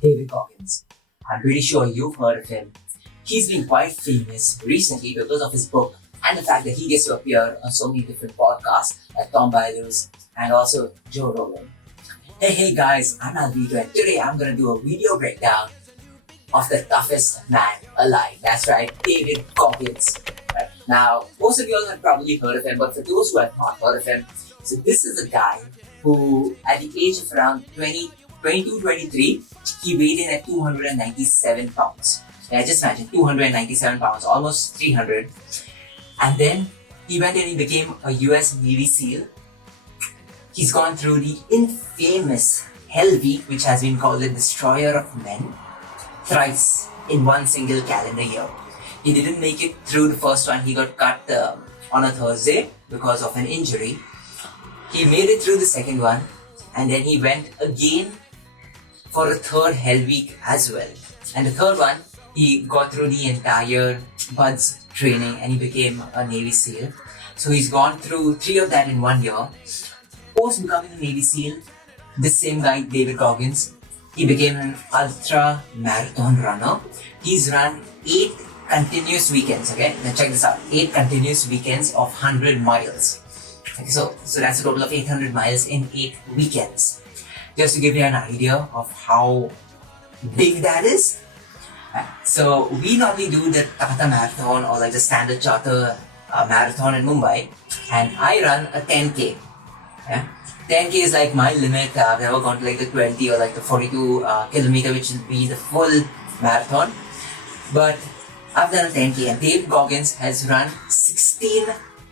David Goggins. I'm pretty sure you've heard of him. He's been quite famous recently because of his book and the fact that he gets to appear on so many different podcasts like Tom Bilyeu's and also Joe Rogan. Hey guys, I'm Alvito and today I'm going to do a video breakdown of the toughest man alive. That's right, David Goggins. Right. Now, most of you all have probably heard of him, but for those who have not heard of him, so this is a guy who at the age of around 22, 23, he weighed in at 297 pounds. Yeah, just imagine, 297 pounds, almost 300. And then he went and he became a US Navy SEAL. He's gone through the infamous Hell Week, which has been called the Destroyer of Men, thrice in one single calendar year. He didn't make it through the first one. He got cut on a Thursday because of an injury. He made it through the second one, and then he went again for a third Hell Week as well. And the third one, he got through the entire BUDS training and he became a Navy SEAL. So he's gone through 3 of that in 1 year. Post becoming a Navy SEAL, this same guy, David Goggins, he became an ultra marathon runner. He's run 8 continuous weekends, okay? Now check this out, 8 continuous weekends of 100 miles. Okay, so that's a total of 800 miles in 8 weekends. Just to give you an idea of how big that is. So we normally do the Tata Marathon or like the Standard Charter Marathon in Mumbai, and I run a 10k. Yeah? 10k is like my limit. I've never gone to like the 20 or like the 42 kilometer, which will be the full marathon. But I've done a 10k, and David Goggins has run 16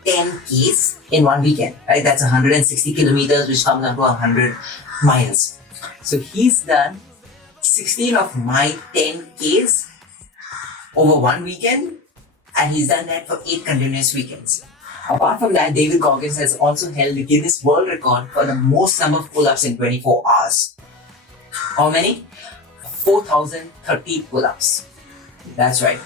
10ks in 1 weekend. Right? That's 160 kilometers, which comes down to 100 miles. So he's done 16 of my 10ks over 1 weekend, and he's done that for 8 continuous weekends. Apart from that, David Goggins has also held the Guinness World Record for the most number of pull-ups in 24 hours. How many? 4,030 pull-ups. That's right.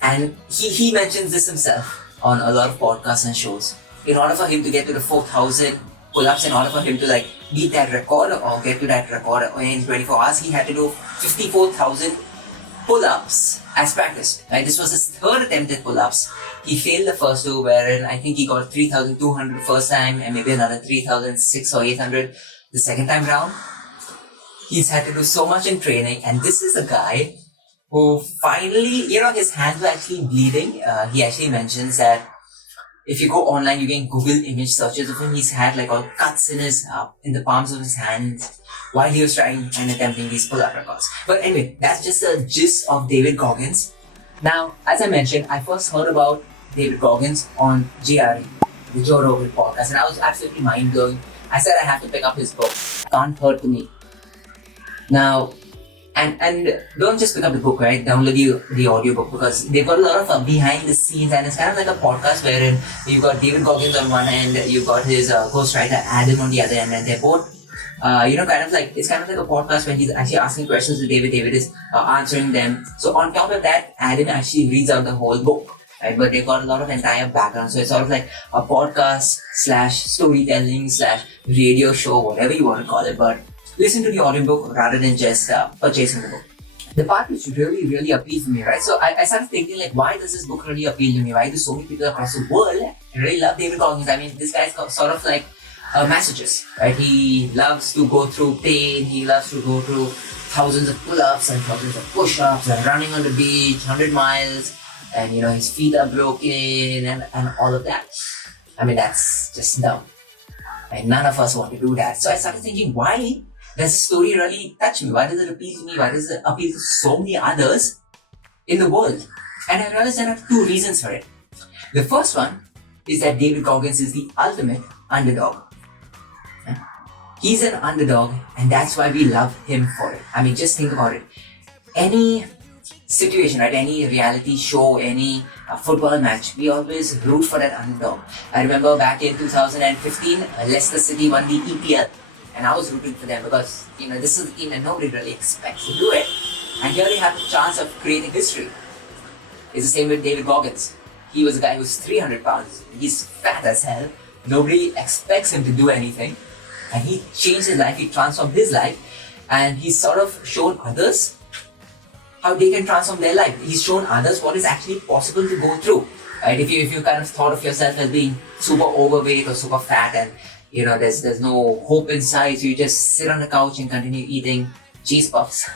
And he mentions this himself on a lot of podcasts and shows. In order for him to get to the 4,000 pull-ups, in order for him to like beat that record or get to that record in 24 hours, he had to do 54,000 pull-ups as practice. Right? This was his third attempt at pull-ups. He failed the first 2, wherein I think he got 3,200 the first time and maybe another 3,600 or 800 the second time round. He's had to do so much in training, and this is a guy who finally, his hands were actually bleeding. He actually mentions that if you go online, you can Google image searches of him. He's had like all cuts in the palms of his hands while he was trying and attempting these pull-up records. But anyway, that's just the gist of David Goggins. Now, as I mentioned, I first heard about David Goggins on JRE, the Joe Rogan podcast, and I was absolutely mind-blowing. I said I have to pick up his book, Can't Hurt Me. Now, and don't just pick up the book, right? Download the audiobook, because they've got a lot of behind the scenes, and it's kind of like a podcast wherein you've got David Goggins on one end, you've got his ghostwriter Adam on the other end, and they're both, it's kind of like a podcast when he's actually asking questions to David. David is answering them. So on top of that, Adam actually reads out the whole book. Right, but they've got a lot of entire background, so it's sort of like a podcast / storytelling / radio show, whatever you want to call it. But listen to the audiobook rather than just purchasing the book. The part which really appealed to me, right? So I started thinking, like, why does this book really appeal to me? Why do so many people across the world really love David Goggins? I mean, this guy's sort of like messages, right? He loves to go through pain. He loves to go through thousands of pull-ups and thousands of push-ups and running on the beach, 100 miles. And his feet are broken and all of that. I mean, that's just dumb. And none of us want to do that. So I started thinking, why does this story really touch me? Why does it appeal to me? Why does it appeal to so many others in the world? And I realized there are 2 reasons for it. The first one is that David Goggins is the ultimate underdog. He's an underdog, and that's why we love him for it. I mean, just think about it. Any situation, right? Any reality show, any football match, we always root for that underdog. I remember back in 2015, Leicester City won the EPL, and I was rooting for them because this is a team that nobody really expects to do it, and here they have the chance of creating history. It's the same with David Goggins. He was a guy who's 300 pounds. He's fat as hell. Nobody expects him to do anything, and he changed his life. He transformed his life. and he's sort of shown others how they can transform their life. He's shown others what is actually possible to go through. Right? If you kind of thought of yourself as being super overweight or super fat, and there's no hope inside, so you just sit on the couch and continue eating cheese puffs.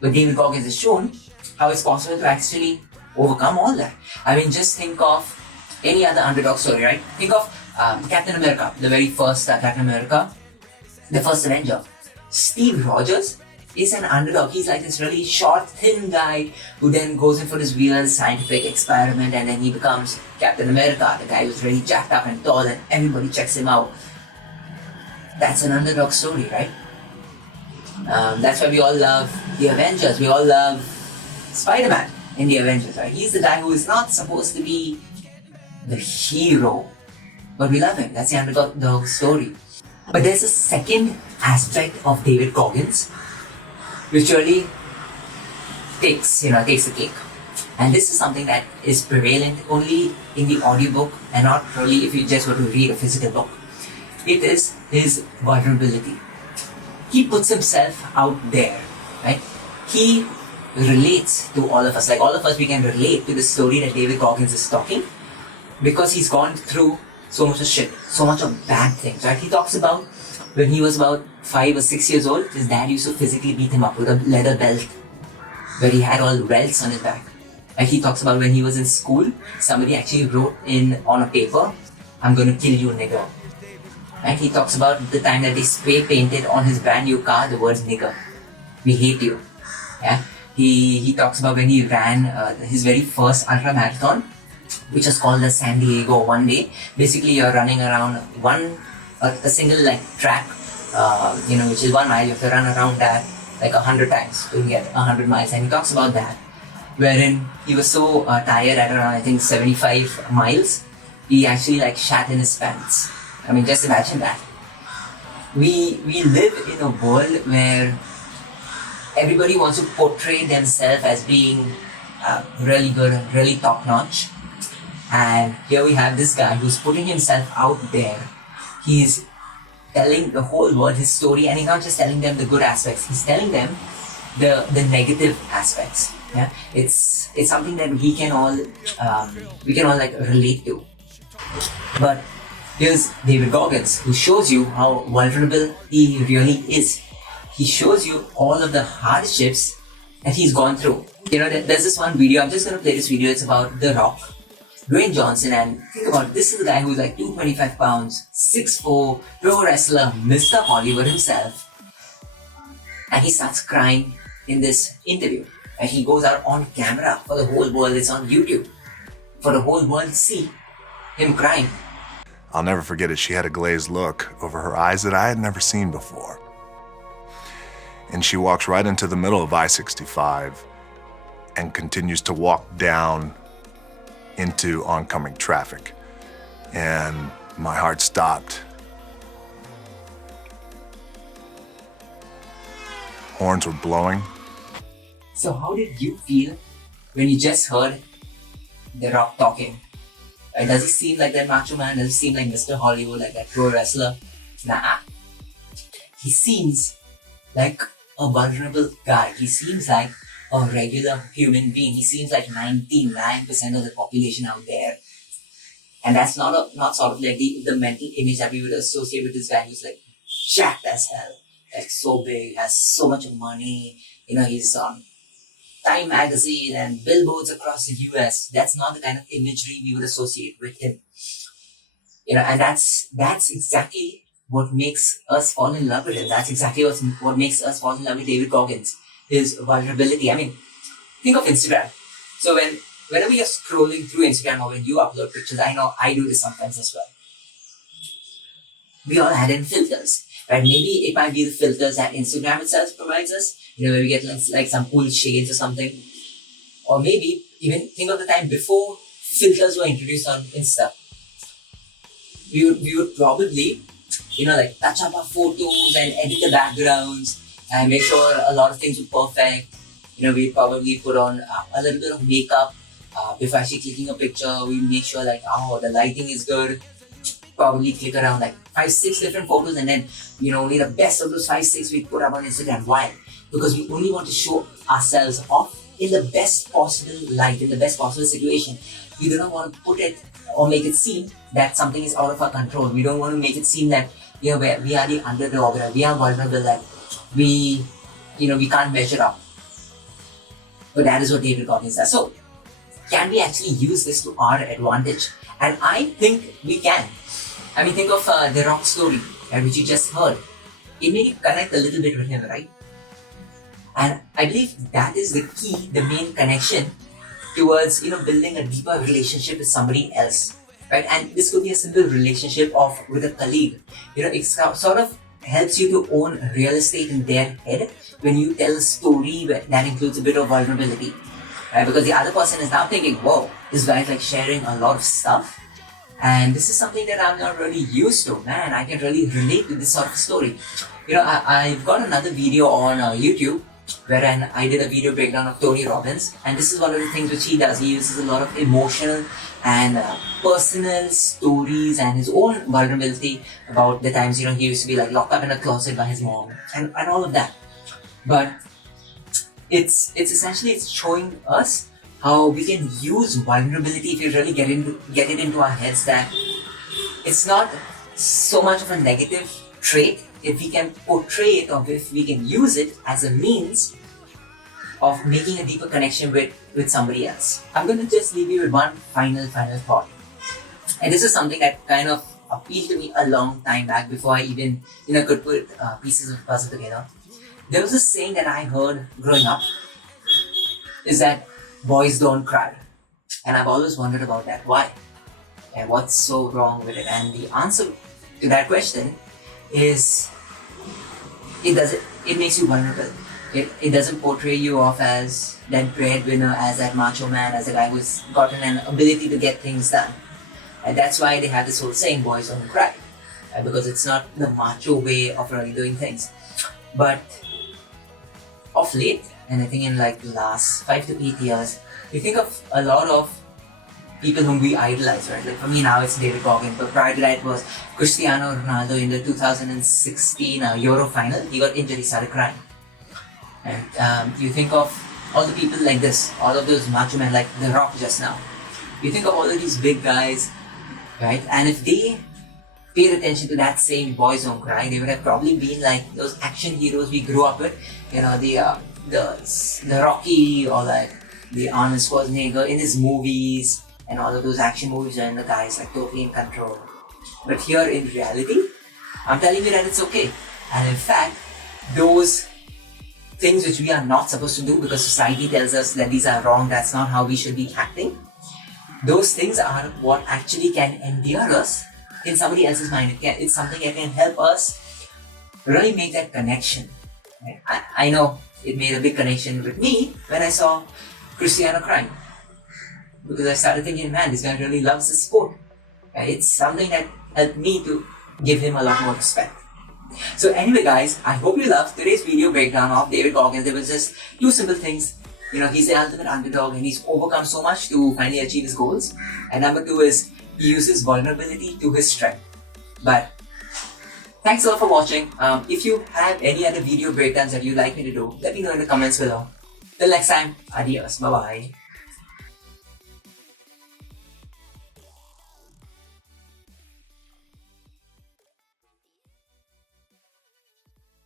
But David Goggins has shown how it's possible to actually overcome all that. I mean, just think of any other underdog story, right? Think of Captain America, the very first Captain America, the first Avenger. Steve Rogers is an underdog. He's like this really short, thin guy who then goes in for this weird scientific experiment, and then he becomes Captain America, the guy who's really jacked up and tall and everybody checks him out. That's an underdog story, right? That's why we all love the Avengers. We all love Spider-Man in the Avengers, right? He's the guy who is not supposed to be the hero, but we love him. That's the underdog story. But there's a second aspect of David Goggins which really takes the cake. And this is something that is prevalent only in the audiobook and not really if you just were to read a physical book. It is his vulnerability. He puts himself out there, right? He relates to all of us. Like all of us, we can relate to the story that David Goggins is talking because he's gone through so much of shit, so much of bad things, right? He talks about when he was about 5 or 6 years old, his dad used to physically beat him up with a leather belt where he had all welts on his back. And he talks about when he was in school, somebody actually wrote on a paper, "I'm going to kill you, nigger." And he talks about the time that they spray painted on his brand new car the words "nigger." We hate you. Yeah. He talks about when he ran his very first ultra marathon, which was called the San Diego One Day. Basically, you're running around a single track, which is 1 mile. You have to run around that 100 times to get 100 miles. And he talks about that, wherein he was so tired at around, I think, 75 miles, he actually shat in his pants. I mean, just imagine that. We live in a world where everybody wants to portray themselves as being really good, really top notch. And here we have this guy who's putting himself out there. He's telling the whole world his story, and he's not just telling them the good aspects, he's telling them the negative aspects. Yeah, it's something that we can all relate to. But here's David Goggins, who shows you how vulnerable he really is. He shows you all of the hardships that he's gone through. There's this one video, I'm just going to play this video. It's about The Rock, Dwayne Johnson, and think about it, this is a guy who's 225 pounds, 6'4", pro wrestler, Mr. Hollywood himself. And he starts crying in this interview. And he goes out on camera for the whole world. It's on YouTube. For the whole world to see him crying. I'll never forget it. She had a glazed look over her eyes that I had never seen before. And she walks right into the middle of I-65 and continues to walk down into oncoming traffic. And my heart stopped. Horns were blowing. So how did you feel when you just heard The Rock talking? Does he seem like that macho man? Does he seem like Mr. Hollywood, like that pro wrestler? Nah. He seems like a vulnerable guy. He seems like a regular human being. He seems like 99% of the population out there. And that's not sort of the mental image that we would associate with this guy who's jacked as hell. So big, has so much money. He's on Time magazine and billboards across the US. That's not the kind of imagery we would associate with him. And that's exactly what makes us fall in love with him. That's exactly what makes us fall in love with David Goggins. His vulnerability. I mean, think of Instagram. So whenever you're scrolling through Instagram or when you upload pictures, I know I do this sometimes as well. We all add in filters, right? Maybe it might be the filters that Instagram itself provides us. Where we get some cool shades or something. Or maybe even think of the time before filters were introduced on Insta. We would probably, touch up our photos and edit the backgrounds and make sure a lot of things were perfect. We'd probably put on a little bit of makeup before actually clicking a picture. We make sure the lighting is good. probably click around like 5-6 different photos, and then only the best of those 5-6 we put up on Instagram. Why? Because we only want to show ourselves off in the best possible light, in the best possible situation. We do not want to put it or make it seem that something is out of our control. We don't want to make it seem that we are the underdog, we are vulnerable, that we can't measure up. But that is what David Goggins does. So, can we actually use this to our advantage? And I think we can. I mean, think of the Rock story, which you just heard. It made you connect a little bit with him, right? And I believe that is the key, the main connection towards building a deeper relationship with somebody else, right? And this could be a simple relationship with a colleague. It sort of helps you to own real estate in their head when you tell a story that includes a bit of vulnerability, right? Because the other person is now thinking, whoa, this guy's like sharing a lot of stuff, and this is something that I'm not really used to. Man, I can really relate to this sort of story. I've got another video on YouTube wherein I did a video breakdown of Tony Robbins, and this is one of the things which he does. He uses a lot of emotional and personal stories and his own vulnerability about the times he used to be like locked up in a closet by his mom and all of that. But it's essentially showing us how we can use vulnerability if we really get it into our heads, that it's not so much of a negative trait if we can portray it, or if we can use it as a means of making a deeper connection with somebody else. I'm going to just leave you with one final thought. And this is something that kind of appealed to me a long time back before I even could put pieces of the puzzle together. There was a saying that I heard growing up, is that boys don't cry. And I've always wondered about that. Why? And what's so wrong with it? And the answer to that question is it makes you vulnerable. It doesn't portray you off as that breadwinner, as that macho man, as a guy who's gotten an ability to get things done. And that's why they have this whole saying, boys don't cry. Because it's not the macho way of really doing things. But of late, and I think in like the last 5 to 8 years, we think of a lot of people whom we idolize, right? Like for me now it's David Goggins, but prior to that it was Cristiano Ronaldo in the 2016 Euro final. He got injured, he started crying. And you think of all the people like this, all of those macho men like The Rock just now. You think of all of these big guys, right? And if they paid attention to that same boys don't cry, they would have probably been like those action heroes we grew up with. The Rocky, or like the Arnold Schwarzenegger in his movies, and all of those action movies where the guy is like totally in control. But here in reality, I'm telling you that it's okay. And in fact, those things which we are not supposed to do because society tells us that these are wrong, that's not how we should be acting, those things are what actually can endear us in somebody else's mind. It's something that can help us really make that connection. Right? I know it made a big connection with me when I saw Cristiano crying. Because I started thinking, man, this guy really loves the sport. It's something that helped me to give him a lot more respect. So anyway guys, I hope you loved today's video breakdown of David Goggins. There was just 2 simple things. He's the ultimate underdog and he's overcome so much to finally achieve his goals. And number 2 is he uses vulnerability to his strength. But thanks a lot for watching. If you have any other video breakdowns that you'd like me to do, let me know in the comments below. Till next time, adios, bye bye.